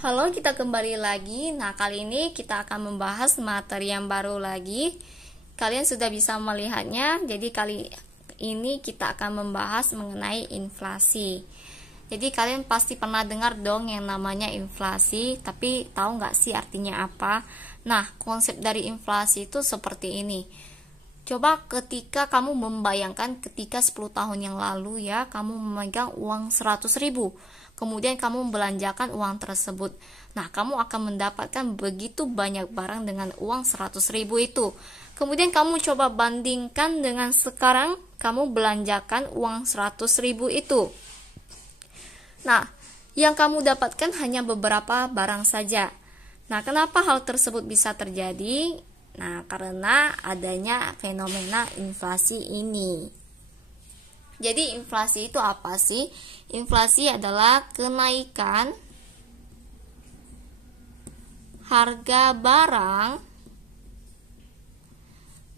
Halo, kita kembali lagi. Nah, kali ini kita akan membahas materi yang baru lagi. Kalian sudah bisa melihatnya. Jadi kali ini kita akan membahas mengenai inflasi. Jadi kalian pasti pernah dengar dong yang namanya inflasi, tapi tahu nggak sih artinya apa? Nah, konsep dari inflasi itu seperti ini. Coba ketika kamu membayangkan ketika 10 tahun yang lalu ya, kamu memegang uang 100.000, kemudian kamu membelanjakan uang tersebut. Nah, kamu akan mendapatkan begitu banyak barang dengan uang 100.000 itu. Kemudian kamu coba bandingkan dengan sekarang kamu belanjakan uang 100.000 itu. Nah, yang kamu dapatkan hanya beberapa barang saja. Nah, kenapa hal tersebut bisa terjadi? Nah, karena adanya fenomena inflasi ini. Jadi, inflasi itu apa sih? Inflasi adalah kenaikan harga barang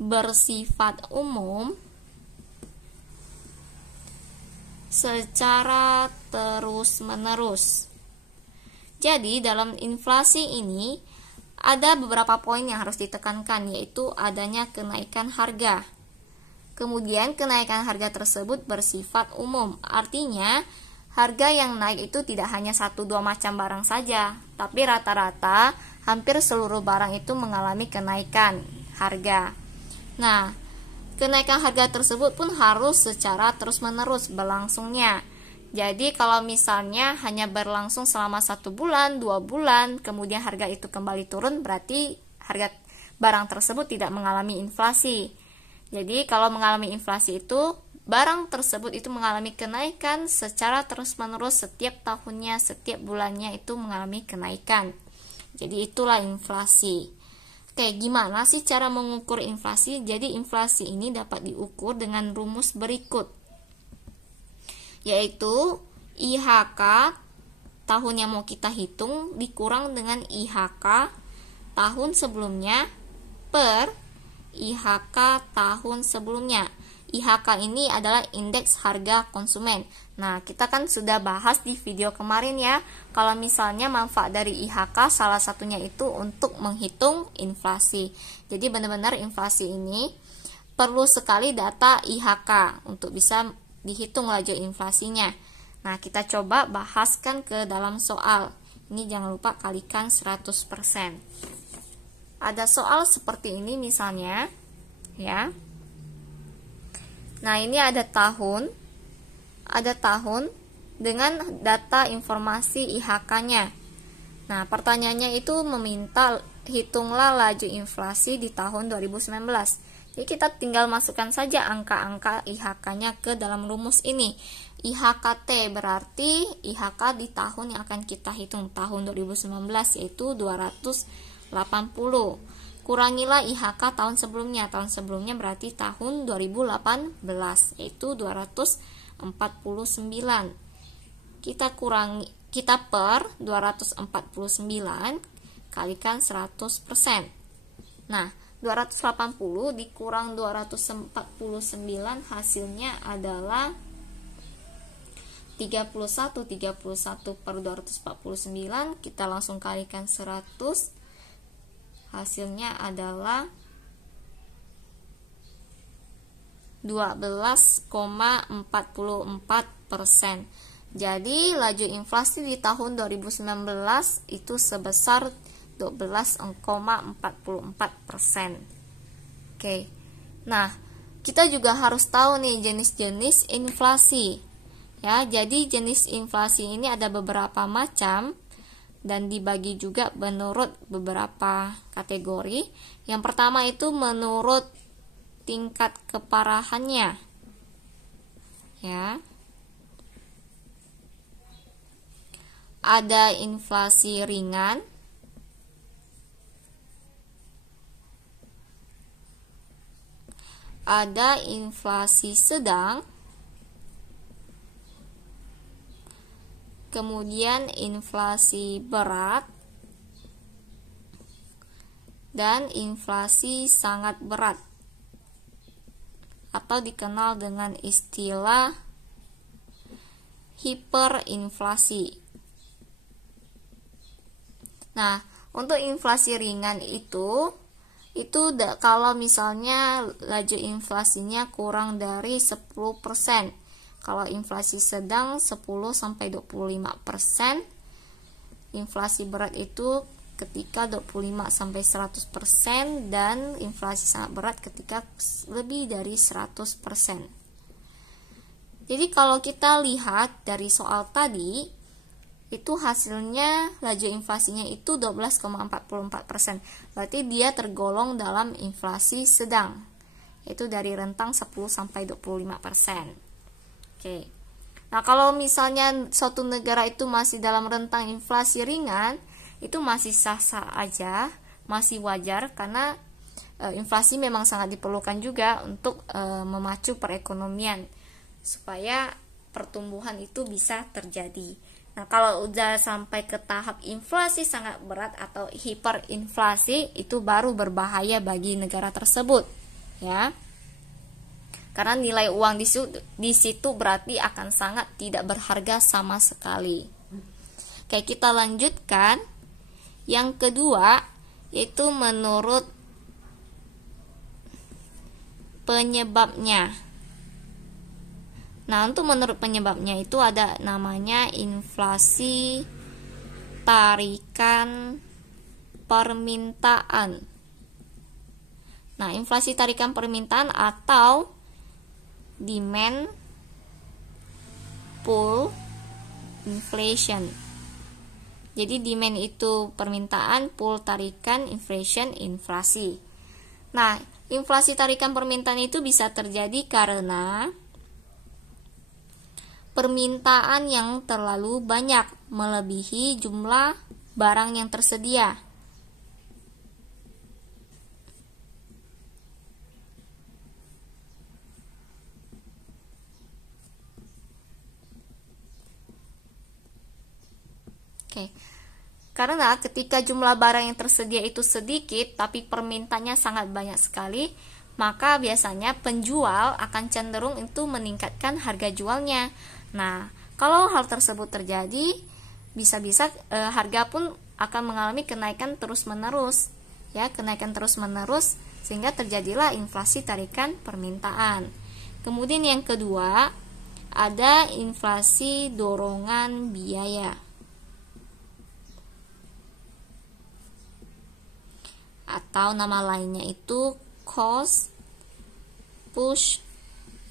bersifat umum secara terus-menerus. Jadi, dalam inflasi ini ada beberapa poin yang harus ditekankan, yaitu adanya kenaikan harga. Kemudian kenaikan harga tersebut bersifat umum, artinya harga yang naik itu tidak hanya 1-2 macam barang saja, tapi rata-rata hampir seluruh barang itu mengalami kenaikan harga. Nah, kenaikan harga tersebut pun harus secara terus-menerus berlangsungnya. Jadi kalau misalnya hanya berlangsung selama 1 bulan, 2 bulan, kemudian harga itu kembali turun, berarti harga barang tersebut tidak mengalami inflasi. Jadi kalau mengalami inflasi itu, barang tersebut itu mengalami kenaikan secara terus-menerus setiap tahunnya, setiap bulannya itu mengalami kenaikan. Jadi itulah inflasi. Oke, gimana sih cara mengukur inflasi? Jadi inflasi ini dapat diukur dengan rumus berikut, yaitu IHK tahun yang mau kita hitung dikurang dengan IHK tahun sebelumnya per IHK tahun sebelumnya. IHK ini adalah indeks harga konsumen. Nah, kita kan sudah bahas di video kemarin ya, kalau misalnya manfaat dari IHK salah satunya itu untuk menghitung inflasi. Jadi benar-benar inflasi ini perlu sekali data IHK untuk bisa dihitung laju inflasinya. Nah, kita coba bahaskan ke dalam soal. Ini jangan lupa kalikan 100%. Ada soal seperti ini misalnya, ya. Nah, ini ada tahun dengan data informasi IHK-nya. Nah, pertanyaannya itu meminta hitunglah laju inflasi di tahun 2019. Jadi kita tinggal masukkan saja angka-angka IHK-nya ke dalam rumus ini. IHKT berarti IHK di tahun yang akan kita hitung tahun 2019, yaitu 280. Kurangilah IHK tahun sebelumnya. Tahun sebelumnya berarti tahun 2018, yaitu 249. Kita per 249 kalikan 100%. Nah, 280 dikurang 249 hasilnya adalah 31 per 249, kita langsung kalikan 100, hasilnya adalah 12,44%. Jadi laju inflasi di tahun 2019 itu sebesar 12,44%. Oke. Nah, kita juga harus tahu nih jenis-jenis inflasi. Ya, jadi jenis inflasi ini ada beberapa macam dan dibagi juga menurut beberapa kategori. Yang pertama itu menurut tingkat keparahannya. Ya. Ada inflasi ringan, ada inflasi sedang, kemudian inflasi berat, dan inflasi sangat berat, atau dikenal dengan istilah hiperinflasi. Nah, untuk inflasi ringan itu kalau misalnya laju inflasinya kurang dari 10%. Kalau inflasi sedang 10 sampai 25%. Inflasi berat itu ketika 25 sampai 100% dan inflasi sangat berat ketika lebih dari 100%. Jadi kalau kita lihat dari soal tadi, itu hasilnya laju inflasinya itu 12,44%. Berarti dia tergolong dalam inflasi sedang. Itu dari rentang 10 sampai 25%. Oke. Nah, kalau misalnya suatu negara itu masih dalam rentang inflasi ringan, itu masih sah-sah aja, masih wajar karena inflasi memang sangat diperlukan juga untuk memacu perekonomian supaya pertumbuhan itu bisa terjadi. Nah, kalau udah sampai ke tahap inflasi sangat berat atau hiperinflasi, itu baru berbahaya bagi negara tersebut, ya. Karena nilai uang di situ berarti akan sangat tidak berharga sama sekali. Oke, kita lanjutkan. Yang kedua, yaitu menurut penyebabnya. Nah, untuk menurut penyebabnya itu ada namanya inflasi tarikan permintaan. Nah, inflasi tarikan permintaan atau demand pull inflation. Jadi demand itu permintaan, pull tarikan, inflation inflasi. Nah, inflasi tarikan permintaan itu bisa terjadi karena permintaan yang terlalu banyak melebihi jumlah barang yang tersedia. Oke. Karena ketika jumlah barang yang tersedia itu sedikit tapi permintaannya sangat banyak sekali, maka biasanya penjual akan cenderung itu meningkatkan harga jualnya. Nah, kalau hal tersebut terjadi, bisa-bisa harga pun akan mengalami kenaikan terus-menerus, ya, kenaikan terus-menerus sehingga terjadilah inflasi tarikan permintaan. Kemudian yang kedua, ada inflasi dorongan biaya. Atau nama lainnya itu cost push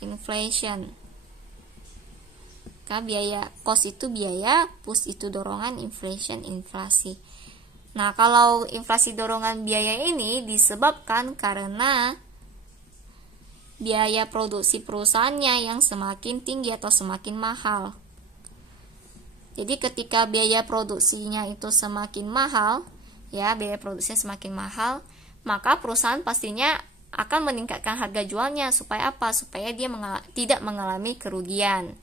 inflation. Biaya cost itu biaya, push itu dorongan, inflation inflasi. Nah, kalau inflasi dorongan biaya ini disebabkan karena biaya produksi perusahaannya yang semakin tinggi atau semakin mahal. Jadi ketika biaya produksinya itu semakin mahal, ya, biaya produksinya semakin mahal, maka perusahaan pastinya akan meningkatkan harga jualnya supaya apa? Supaya dia tidak mengalami kerugian.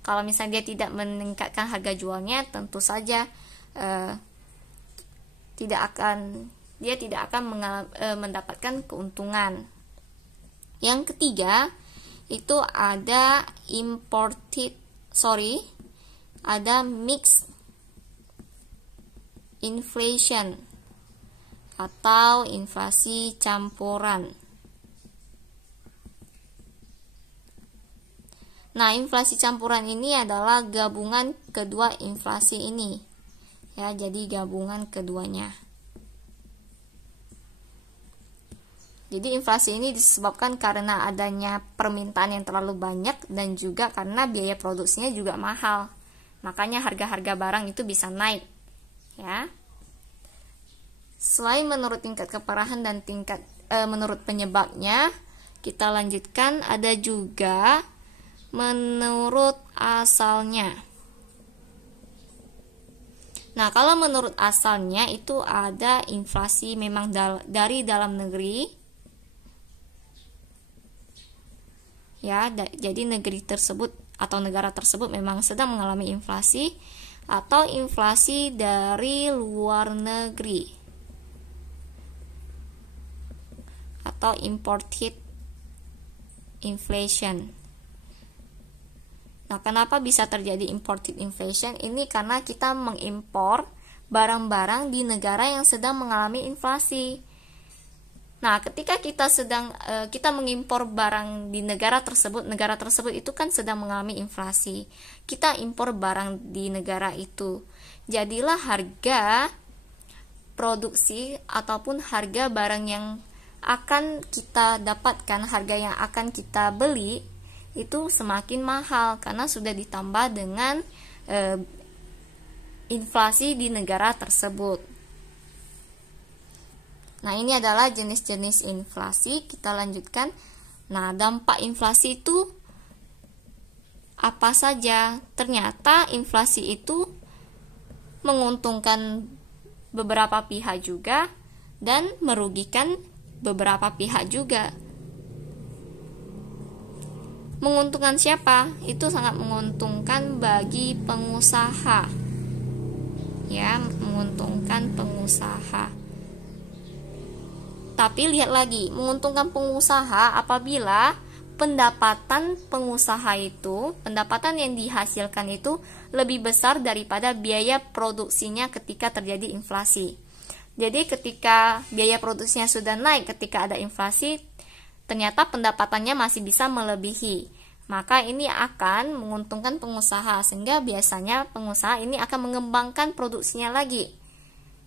Kalau misalnya dia tidak meningkatkan harga jualnya, tentu saja dia tidak akan mendapatkan keuntungan. Yang ketiga itu ada ada mixed inflation atau inflasi campuran. Nah, inflasi campuran ini adalah gabungan kedua inflasi ini. Ya, jadi gabungan keduanya. Jadi inflasi ini disebabkan karena adanya permintaan yang terlalu banyak dan juga karena biaya produksinya juga mahal. Makanya harga-harga barang itu bisa naik. Ya. Selain menurut tingkat keparahan dan menurut penyebabnya, kita lanjutkan ada juga menurut asalnya. Nah, kalau menurut asalnya itu ada inflasi memang dari dalam negeri. Ya, jadi negeri tersebut atau negara tersebut memang sedang mengalami inflasi, atau inflasi dari luar negeri atau imported inflation. Nah, kenapa bisa terjadi imported inflation? Ini karena kita mengimpor barang-barang di negara yang sedang mengalami inflasi. Nah, ketika kita mengimpor barang di negara tersebut itu kan sedang mengalami inflasi. Kita impor barang di negara itu. Jadilah harga produksi ataupun harga barang yang akan kita dapatkan, harga yang akan kita beli itu semakin mahal karena sudah ditambah dengan inflasi di negara tersebut. Nah, ini adalah jenis-jenis inflasi. Kita lanjutkan. Nah, dampak inflasi itu apa saja? Ternyata inflasi itu menguntungkan beberapa pihak juga dan merugikan beberapa pihak juga. Menguntungkan siapa? Itu sangat menguntungkan bagi pengusaha. Ya, menguntungkan pengusaha. Tapi lihat lagi, menguntungkan pengusaha apabila pendapatan yang dihasilkan itu lebih besar daripada biaya produksinya ketika terjadi inflasi. Jadi ketika biaya produksinya sudah naik ketika ada inflasi, ternyata pendapatannya masih bisa melebihi. Maka ini akan menguntungkan pengusaha, sehingga biasanya pengusaha ini akan mengembangkan produksinya lagi.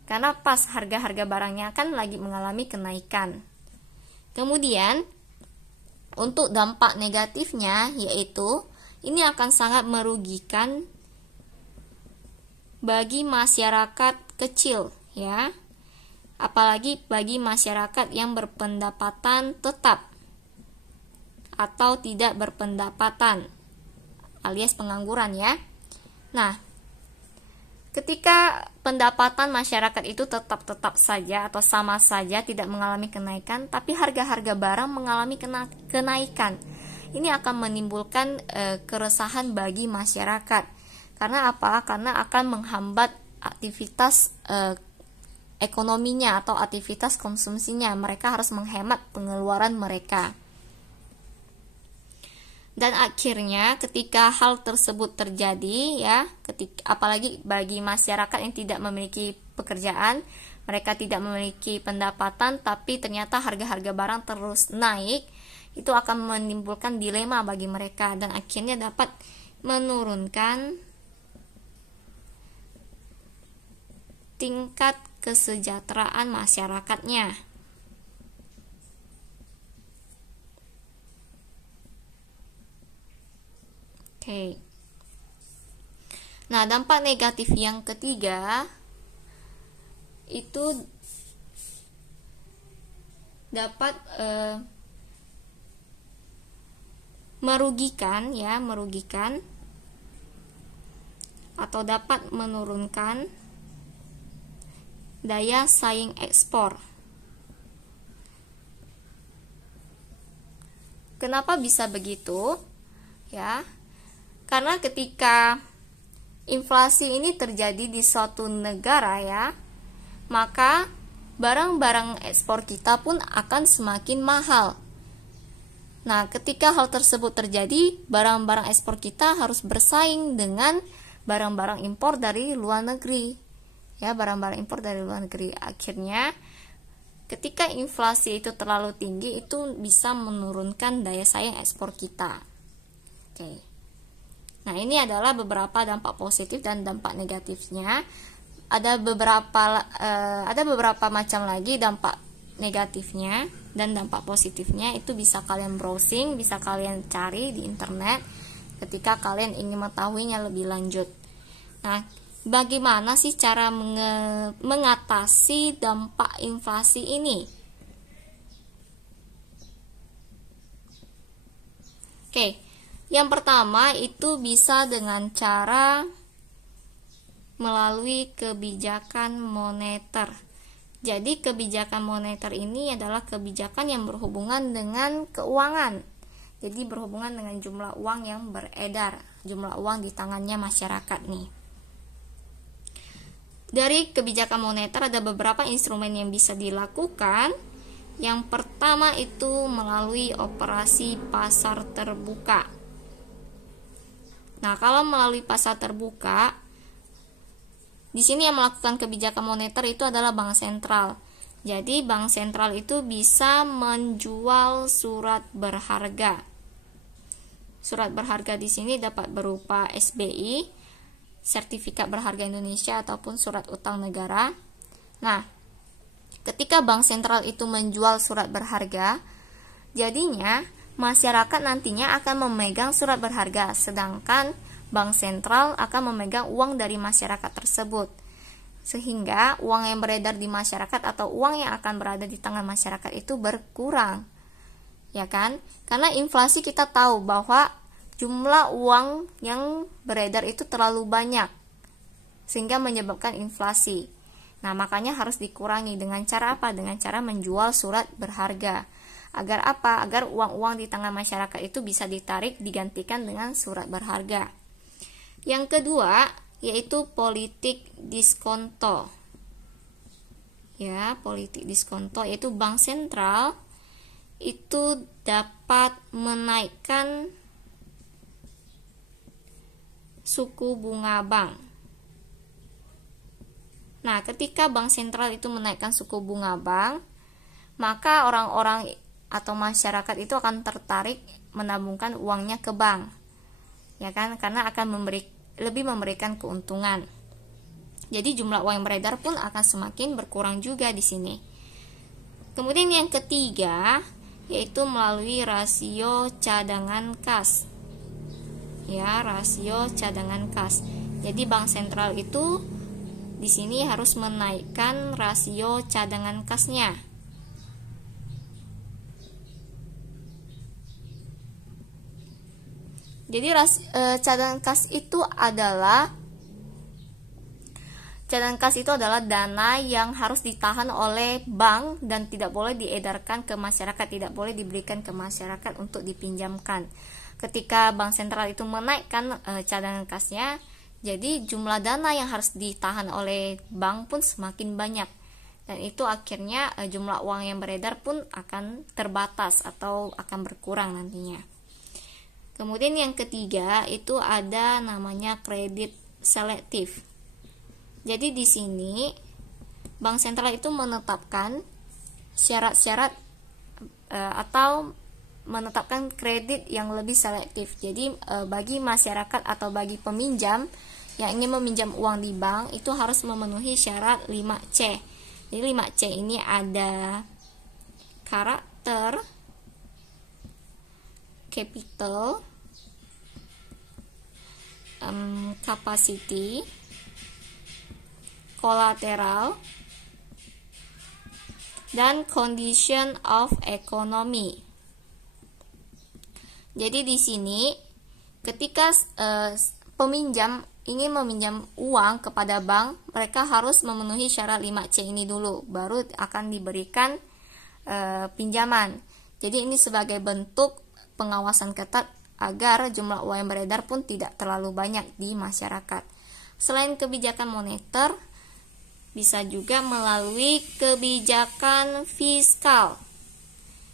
Karena pas harga-harga barangnya kan lagi mengalami kenaikan. Kemudian untuk dampak negatifnya yaitu ini akan sangat merugikan bagi masyarakat kecil, ya. Apalagi bagi masyarakat yang berpendapatan tetap atau tidak berpendapatan alias pengangguran, ya. Nah, ketika pendapatan masyarakat itu tetap saja atau sama saja tidak mengalami kenaikan, tapi harga-harga barang mengalami kenaikan, ini akan menimbulkan keresahan bagi masyarakat. Karena apa? Karena akan menghambat aktivitas ekonominya atau aktivitas konsumsinya. Mereka harus menghemat pengeluaran mereka. Dan akhirnya ketika hal tersebut terjadi, ya, apalagi bagi masyarakat yang tidak memiliki pekerjaan, mereka tidak memiliki pendapatan, tapi ternyata harga-harga barang terus naik, itu akan menimbulkan dilema bagi mereka dan akhirnya dapat menurunkan tingkat kesejahteraan masyarakatnya. Oke. Nah, dampak negatif yang ketiga itu dapat merugikan atau dapat menurunkan daya saing ekspor. Kenapa bisa begitu? Ya. Karena ketika inflasi ini terjadi di suatu negara, ya, maka barang-barang ekspor kita pun akan semakin mahal. Nah, ketika hal tersebut terjadi, barang-barang ekspor kita harus bersaing dengan barang-barang impor dari luar negeri. Ya, barang-barang impor dari luar negeri. Akhirnya, ketika inflasi itu terlalu tinggi, itu bisa menurunkan daya saing ekspor kita. Oke. Nah, ini adalah beberapa dampak positif dan dampak negatifnya. Ada beberapa macam lagi dampak negatifnya dan dampak positifnya. Itu bisa kalian browsing, bisa kalian cari di internet ketika kalian ingin mengetahuinya lebih lanjut. Nah, bagaimana sih cara mengatasi dampak inflasi ini? Oke. Yang pertama itu bisa dengan cara melalui kebijakan moneter. Jadi kebijakan moneter ini adalah kebijakan yang berhubungan dengan keuangan. Jadi berhubungan dengan jumlah uang yang beredar, jumlah uang di tangannya masyarakat nih. Dari kebijakan moneter ada beberapa instrumen yang bisa dilakukan. Yang pertama itu melalui operasi pasar terbuka. Nah, kalau melalui pasar terbuka, Di sini yang melakukan kebijakan moneter itu adalah bank sentral. Jadi bank sentral itu bisa menjual surat berharga. Surat berharga di sini dapat berupa SBI, sertifikat berharga Indonesia, ataupun surat utang negara. Nah, ketika bank sentral itu menjual surat berharga, jadinya masyarakat nantinya akan memegang surat berharga, sedangkan bank sentral akan memegang uang dari masyarakat tersebut. Sehingga uang yang beredar di masyarakat atau uang yang akan berada di tangan masyarakat itu berkurang. Ya kan? Karena inflasi kita tahu bahwa jumlah uang yang beredar itu terlalu banyak, sehingga menyebabkan inflasi. Nah, makanya harus dikurangi dengan cara apa? Dengan cara menjual surat berharga. Agar apa? Agar uang-uang di tangan masyarakat itu bisa ditarik digantikan dengan surat berharga. Yang kedua, yaitu politik diskonto. Ya, politik diskonto yaitu bank sentral itu dapat menaikkan suku bunga bank. Nah, ketika bank sentral itu menaikkan suku bunga bank, maka orang-orang atau masyarakat itu akan tertarik menabungkan uangnya ke bank. Ya kan? Karena akan lebih memberikan keuntungan. Jadi jumlah uang yang beredar pun akan semakin berkurang juga di sini. Kemudian yang ketiga yaitu melalui rasio cadangan kas. Ya, rasio cadangan kas. Jadi bank sentral itu di sini harus menaikkan rasio cadangan kasnya. Jadi cadangan kas itu adalah dana yang harus ditahan oleh bank dan tidak boleh diedarkan ke masyarakat, tidak boleh diberikan ke masyarakat untuk dipinjamkan. Ketika bank sentral itu menaikkan cadangan kasnya, jadi jumlah dana yang harus ditahan oleh bank pun semakin banyak. Dan itu akhirnya jumlah uang yang beredar pun akan terbatas atau akan berkurang nantinya. Kemudian yang ketiga itu ada namanya kredit selektif. Jadi di sini bank sentral itu menetapkan syarat-syarat atau menetapkan kredit yang lebih selektif. Jadi bagi masyarakat atau bagi peminjam yang ingin meminjam uang di bank itu harus memenuhi syarat 5C. Jadi 5C ini ada karakter, capital, capacity, collateral, dan condition of economy. Jadi di sini ketika peminjam ingin meminjam uang kepada bank, mereka harus memenuhi syarat 5C ini dulu, baru akan diberikan pinjaman. Jadi ini sebagai bentuk pengawasan ketat agar jumlah uang yang beredar pun tidak terlalu banyak di masyarakat. Selain kebijakan moneter, bisa juga melalui kebijakan fiskal.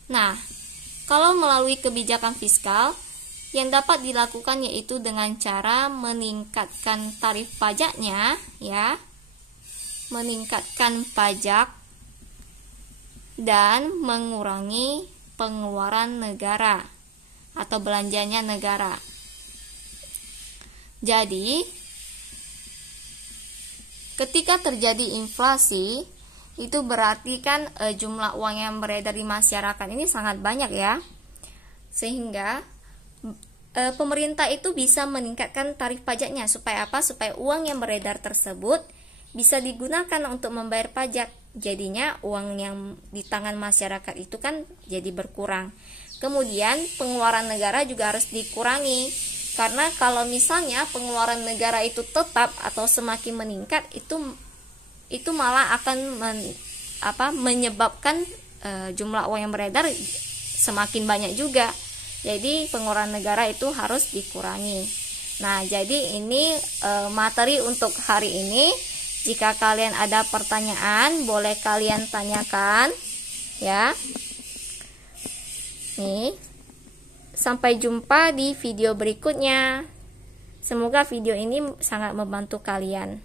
Nah, kalau melalui kebijakan fiskal, yang dapat dilakukan yaitu dengan cara meningkatkan tarif pajaknya, ya, meningkatkan pajak dan mengurangi pengeluaran negara atau belanjanya negara. Jadi, ketika terjadi inflasi, itu berarti kan jumlah uang yang beredar di masyarakat ini sangat banyak ya. Sehingga pemerintah itu bisa meningkatkan tarif pajaknya supaya apa? Supaya uang yang beredar tersebut bisa digunakan untuk membayar pajak. Jadinya uang yang di tangan masyarakat itu kan jadi berkurang. Kemudian pengeluaran negara juga harus dikurangi. Karena kalau misalnya pengeluaran negara itu tetap atau semakin meningkat, itu malah akan menyebabkan jumlah uang yang beredar semakin banyak juga. Jadi pengeluaran negara itu harus dikurangi. Nah, jadi ini materi untuk hari ini. Jika kalian ada pertanyaan, boleh kalian tanyakan ya. Nih. Sampai jumpa di video berikutnya. Semoga video ini sangat membantu kalian.